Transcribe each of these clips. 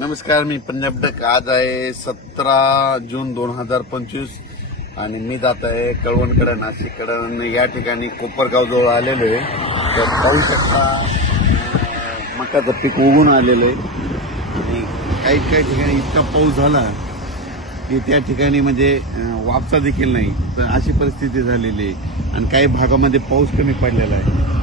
नमस्कार मी पंजाब डक. आज आहे सतरा जून दोन हजार पंचवीस आणि मी जात आहे कळवणकडं नाशिककडं. या ठिकाणी कोपरगाव जवळ आलेलो आहे. तर पाहू शकता मकाचं पीक उगून आलेलं आहे. आणि काही काही ठिकाणी इतका पाऊस झाला की त्या ठिकाणी म्हणजे वापसा देखील नाही. तर अशी परिस्थिती झालेली आहे. आणि काही भागामध्ये पाऊस कमी पडलेला आहे.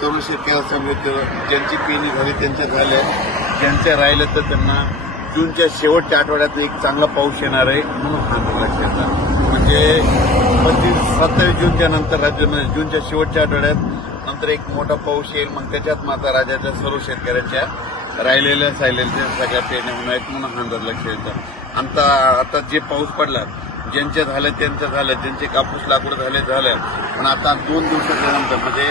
सर्व शेतकऱ्याला सांगितलं ज्यांची पेरणी झाली त्यांच्या झाल्या ज्यांच्या राहिलं तर त्यांना जूनच्या शेवटच्या आठवड्यात एक चांगला पाऊस येणार आहे म्हणून हा अंदाज लक्षात येतात. म्हणजे पंचवीस सत्तावीस जूनच्या नंतर राज्यामध्ये जूनच्या शेवटच्या आठवड्यात नंतर एक मोठा पाऊस येईल. मग त्याच्यात माता राज्याच्या सर्व शेतकऱ्याच्या राहिलेल्या सायलेल्या सगळ्या पेरण्या होणार आहेत म्हणून हा अंदाज लक्षात येतात आता आता जे पाऊस पडला ज्यांच्या झालं त्यांचं झालं. ज्यांचे कापूस लागवड झाले झालं. पण आता दोन दिवसाच्या नंतर म्हणजे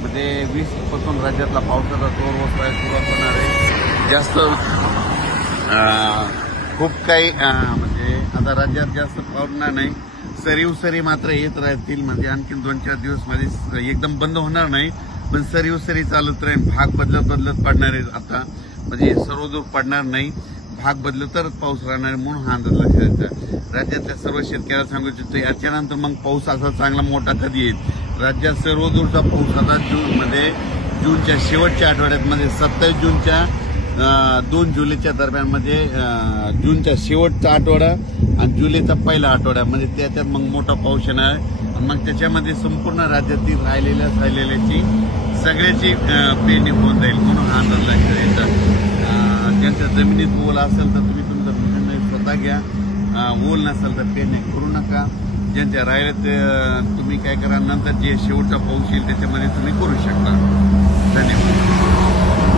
म्हणजे वीसपासून राज्यातला पावसाचा जोर आहे सुरुवात होणार आहे जास्त खूप काही म्हणजे आता राज्यात जास्त पावणार नाही. सरीव सरी मात्र येत राहतील. म्हणजे आणखीन दोन चार दिवसमध्ये एकदम बंद होणार नाही. पण सरीव सरी चालत राहील. भाग बदलत बदलत पडणार आहे आता. म्हणजे सर्व दूर पडणार नाही. भाग बदलो तरच पाऊस राहणार म्हणून हा अंदाज लक्षात राज्यातल्या सर्व शेतकऱ्याला सांगू इच्छितो याच्यानंतर मग पाऊस असा चांगला मोठा कधी येईल? राज्यात सर्वदूरचा पाऊस आता जूनमध्ये जूनच्या शेवटच्या आठवड्यात म्हणजे सत्तावीस जूनच्या दोन जुलैच्या दरम्यान म्हणजे जूनच्या शेवटचा आठवडा आणि जुलैचा पहिला आठवडा. म्हणजे त्याच्यात मग मोठा पाऊस येणार. आहे. आणि मग त्याच्यामध्ये संपूर्ण राज्यातील राहिलेल्या राहिलेल्याची सगळ्याची पेरणी होऊन जाईल म्हणून हा अंदाज लक्षात ज्यांच्या जमिनीत ओल असेल तर तुम्ही तुमचा निर्णय स्वतः घ्या. ओल नसेल तर पेरणी करू नका. ज्यांच्या राहिले ते तुम्ही काय करा नंतर जे शेवटचा पाऊस येईल त्याच्यामध्ये तुम्ही करू शकता. धन्यवाद.